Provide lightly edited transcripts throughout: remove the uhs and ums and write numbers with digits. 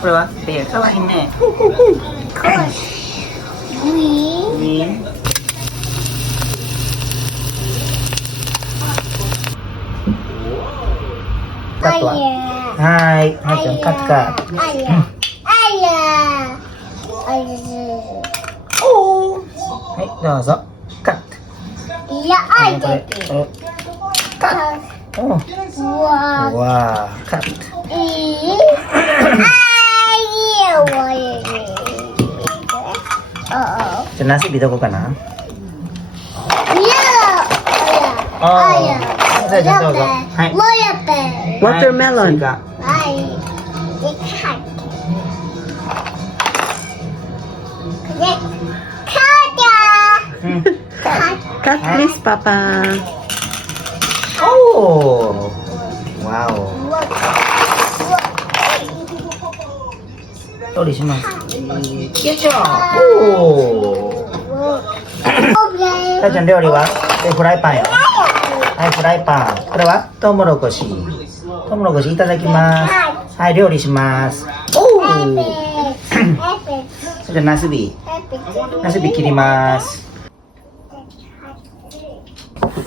これはベア。かわいいね。Green. Cut は。はい。はい、ちゃん、カットカット。はい、どうぞ。カット。これ。カット。おわー、カット。じゃあ、ナスビどこかな？さやちゃんどうぞ。はい。Watermelon. うん。 Cut please, Papa. おー。わお。調理します。よいしょ。おー。さやちゃん料理は？フライパンよ。はい、フライパン。これはトウモロコシ。トウモロコシいただきます。はい、料理します。おー。それじゃナスビ。ナスビ切ります。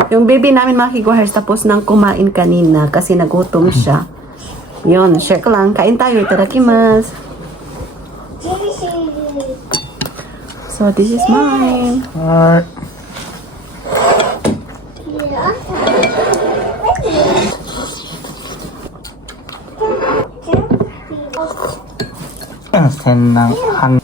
Yung baby namin mga kiguahers tapos nang kumain kanina kasi nagutom siya. Yun, share ko lang. Kain tayo. Itadakimasu. So, this is mine. Alright. Ang senang hang.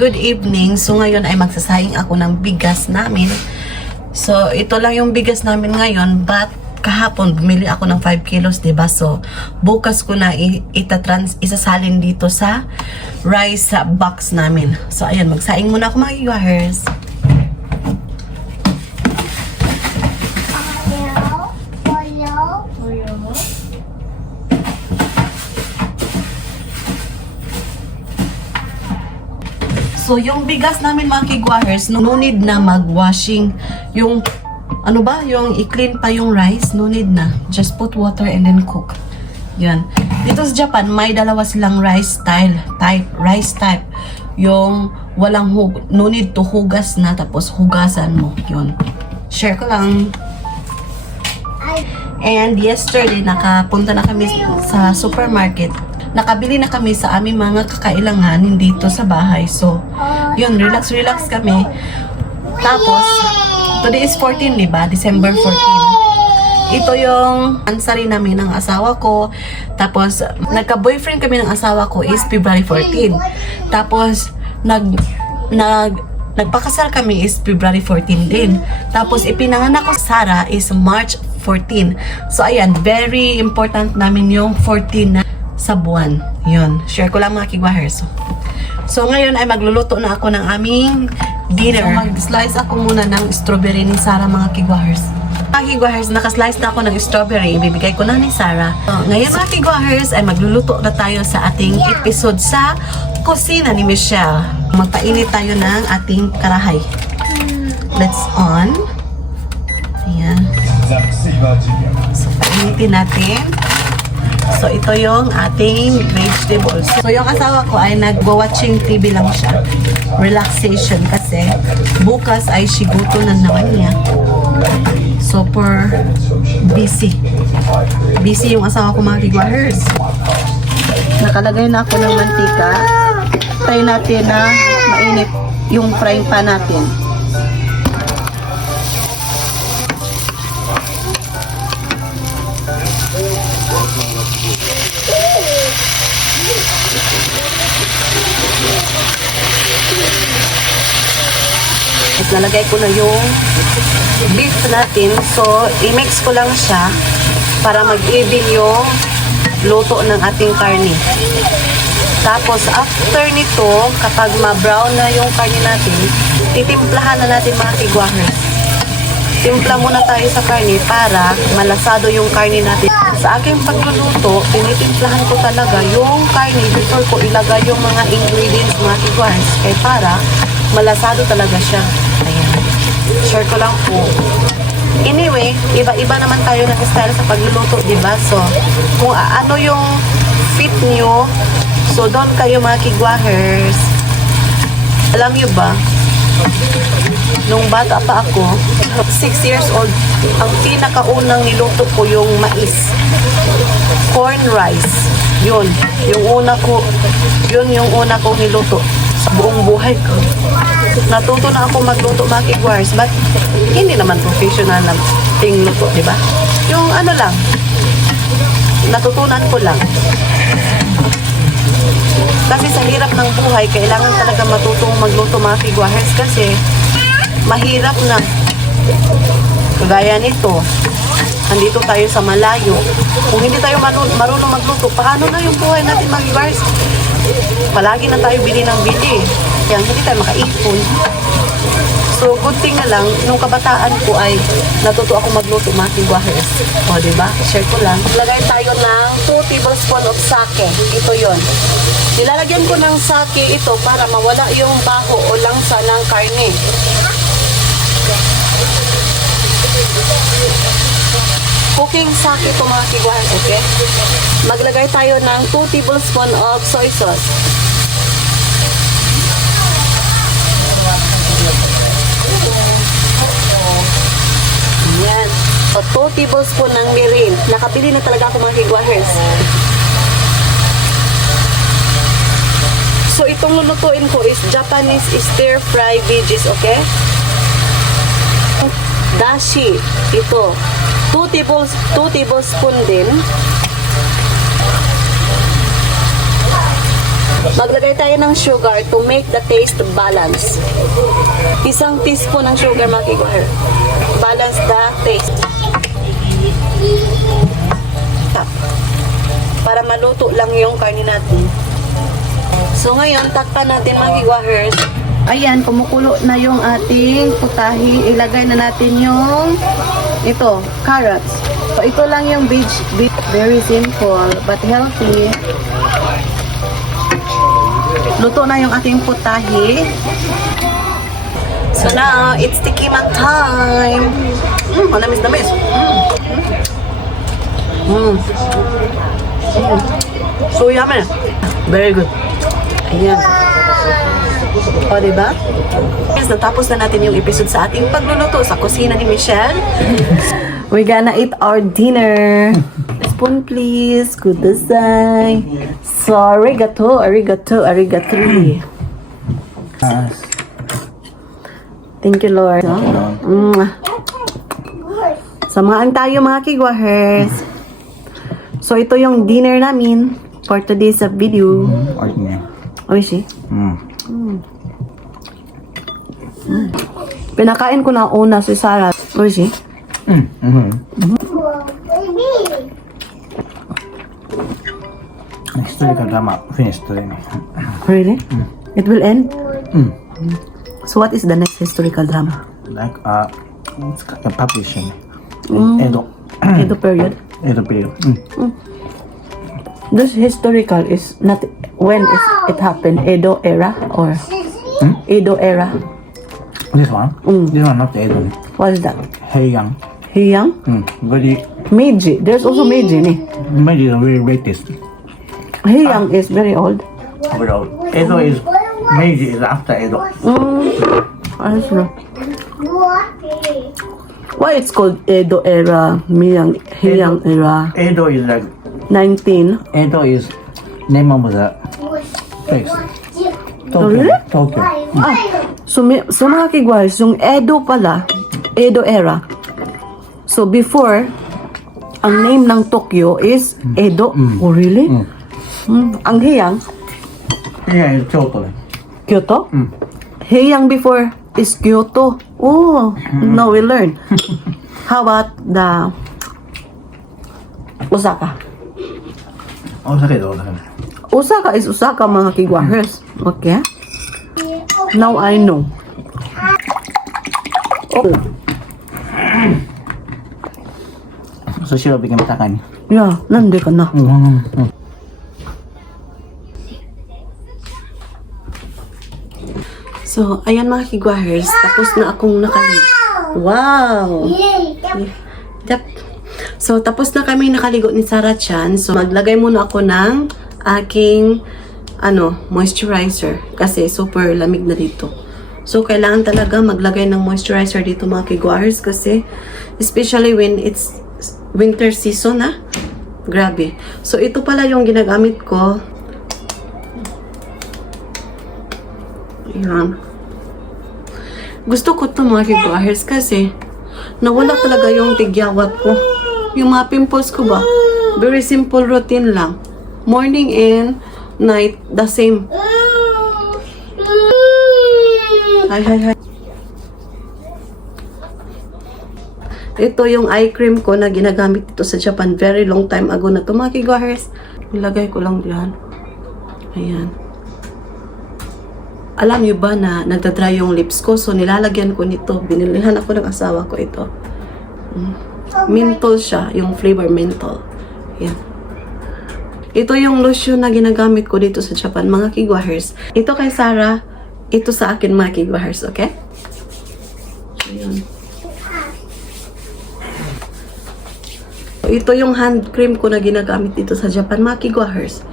Good evening. So ngayon ay magsasaying ako ng bigas namin. So ito lang yung bigas namin ngayon, but kahapon bumili ako ng 5 kilos, diba? So bukas ko na isasalin dito sa rice box namin. So ayan, magsaing muna ako mga kiguahers. So, yung bigas namin mga kiguahers, no need na mag-washing. Yung, ano ba? Yung i-clean pa yung rice, no need na. Just put water and then cook. Yan. Dito sa Japan, may dalawa silang rice type. Yung walang no need to hugas na, tapos hugasan mo. Yun. Share ko lang. And yesterday, nakapunta na kami sa supermarket. Nakabili na kami sa aming mga kakailanganin dito sa bahay. So, yun, relax kami. Tapos, today is 14, diba? December 14. Ito yung ansari namin ng asawa ko. Tapos, nagka-boyfriend kami ng asawa ko is February 14. Tapos, nagpakasal kami is February 14 din. Tapos, ipinanganak ko Sarah is March 14. So, ayan, very important namin yung 14 na sa buwan. Yun. Share ko lang mga kiguahers. So, ngayon ay magluluto na ako ng aming dinner. So, mag-slice ako muna ng strawberry ni Sarah mga kiguahers. Mga kiguahers, nakaslice na ako ng strawberry. Ibibigay ko na ni Sarah. So, ngayon mga kiguahers ay magluluto na tayo sa ating episode sa kusina ni Michelle. Magpainit tayo ng ating karahay. Let's on. Ayan. So, painitin natin. So, ito yung ating vegetables. So, yung asawa ko ay nag-watching TV lang siya. Relaxation kasi bukas ay shiguto na naman niya. Super busy. Busy yung asawa ko mga kiguahers. Nakalagay na ako ng mantika. Try natin na mainit yung frying pan natin. Nalagay ko na yung beef natin. So, i-mix ko lang siya para mag-even yung luto ng ating karne. Tapos, after nito, kapag ma-brown na yung karne natin, titimplahan na natin mga kiguahers. timpla muna tayo sa karne para malasado yung karne natin. Sa aking pagluluto, tinitimplahan ko talaga yung karne before ko ilagay yung mga ingredients, mga kiguans, kaya para malasado talaga siya. Ayan. Share ko lang po. Anyway, iba-iba naman tayo ng style sa pagluluto, di ba? So, kung ano yung fit nyo, so doon kayo mga kigwahers. Alam nyo ba, nung bata pa ako, 6 years old, ang pinakaunang niluto ko yung mais. Corn rice. Yun yung una kong niluto sa buong buhay ko. Natuto na ako magluto mga kigwahers, but hindi naman professional na luto, di ba? Yung ano lang, natutunan ko lang. Kasi sa hirap ng buhay, kailangan talaga matutong magluto mga kigwahers kasi mahirap na. Kagaya nito, andito tayo sa malayo. Kung hindi tayo marunong magluto, paano na yung buhay natin mga kigwahers? Palagi na tayo bili ng bili. Kaya hindi tayo makaipon. So, good thing na lang, nung kabataan ko ay natuto ako magluto mga kigwahers. O, diba? Share ko lang. Maglagay tayo ng 2 tablespoons of sake. Ito yon. Nilalagyan ko ng sake ito para mawala yung baho o langsa ng karne. Cooking sake ito mga kigwahers, okay? Maglagay tayo ng 2 tablespoons of soy sauce. Yan. So, 2 tablespoons ng mirin. Nakabili na talaga ako mga kigwahers. So, itong lulutuin ko is Japanese stir-fry veggies, okay? Dashi. Ito. 2 tablespoons din. Maglagay tayo ng sugar to make the taste balance. 1 teaspoon ng sugar mga kigwahers. Balance the taste. Tap. Para maluto lang yung karne natin. So ngayon, takpan natin mga kigwahers. Ayan, kumukulo na yung ating putahe. Ilagay na natin yung ito, carrots. So ito lang yung very simple but healthy. Luto na yung ating putahe. So now, it's tikima time. Manamis-namis. So yummy. Very good. Ayan. O, diba? Yes, natapos na natin yung episode sa ating pagluluto sa kusina ni Michelle. We're gonna eat our dinner. Spoon, please. Good design. So, arigato. Thank you, Lord. Samaan tayo mga kigwahers. So, ito yung dinner namin for today's video. Oishi. Pinakain ko na una si Sarah. Oishi. Historical drama finished today. Really? It will end? So what is the next historical drama? Like it's a publishing. Edo. Edo period? Edo period. This historical is not when is it happened? Edo era or Edo era? This one? This one not Edo. What is that? Heian. Heian? Very Meiji. There's also Meiji. Meiji is very latest. Heian is very old. Very old. Edo is Meiji is after Edo. I see. Why it's called Edo era, Heian era, Edo is like 19? Edo is name of the place. Tokyo. really? Tokyo. So mga kigwars, yung Edo pala, Edo era. So before, ang name ng Tokyo is Edo. Oh really? Ang Heian, Yeah, it's Kyoto. Kyoto? Heian before is Kyoto. Oh, now we learn. How about the Osaka? Osaka is Osaka. Osaka is Osaka mga kigwahers. Okay? Now I know. Oh. So siya bigyan matakan. Yeah, nandi ka na. So, ayan mga kigwahers, tapos na akong nakaligo. Wow! Yep. So, tapos na kami nakaligo ni Sarah Chan. So, maglagay muna ako ng aking moisturizer kasi super lamig na dito. So, kailangan talaga maglagay ng moisturizer dito mga kigwahers kasi especially when it's winter season na. Grabe. So, ito pala yung ginagamit ko. Ayan. Gusto ko ito mga kigwahers kasi nawala talaga yung tigyawat ko. Yung mga pimples ko ba? Very simple routine lang. Morning and night, the same. Hi. Ito yung eye cream ko na ginagamit dito sa Japan. Very long time ago na ito mga kigwahers. Ilagay ko lang diyan. Ayan. Alam niyo ba na nagdadry yung lips ko? So, nilalagyan ko nito. Binilihan ako ng asawa ko ito. Menthol siya. Yung flavor menthol. Yan. Ito yung lotion na ginagamit ko dito sa Japan, mga kigwahers. Ito kay Sarah. Ito sa akin, mga kigwahers. Okay? Ayan. Ito yung hand cream ko na ginagamit dito sa Japan, mga kigwahers.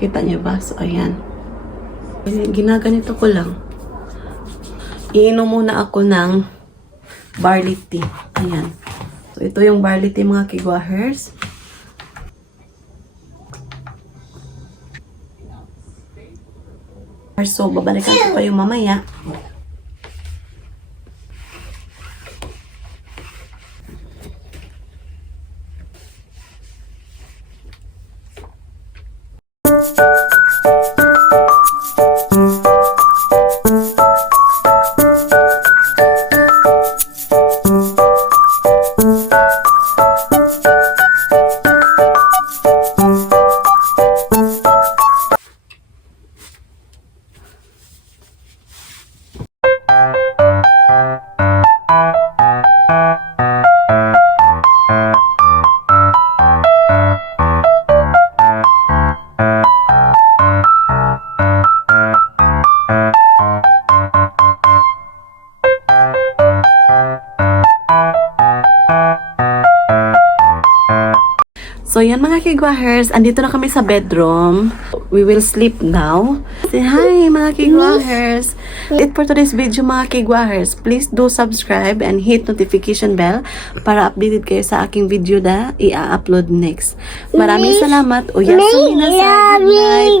Kita niya ba? So, ayan. Ginaganito ko lang. Iinom muna ako ng barley tea. Ayan. So, ito yung barley tea mga kigwahers. So, babalikan ko kayo mamaya. So, yan mga kigwahers. Andito na kami sa bedroom. We will sleep now. Say hi mga kigwahers. It for today's video mga kigwahers. Please do subscribe and hit notification bell para updated kayo sa aking video na i-upload next. Maraming salamat. Oyasumi na sa good night.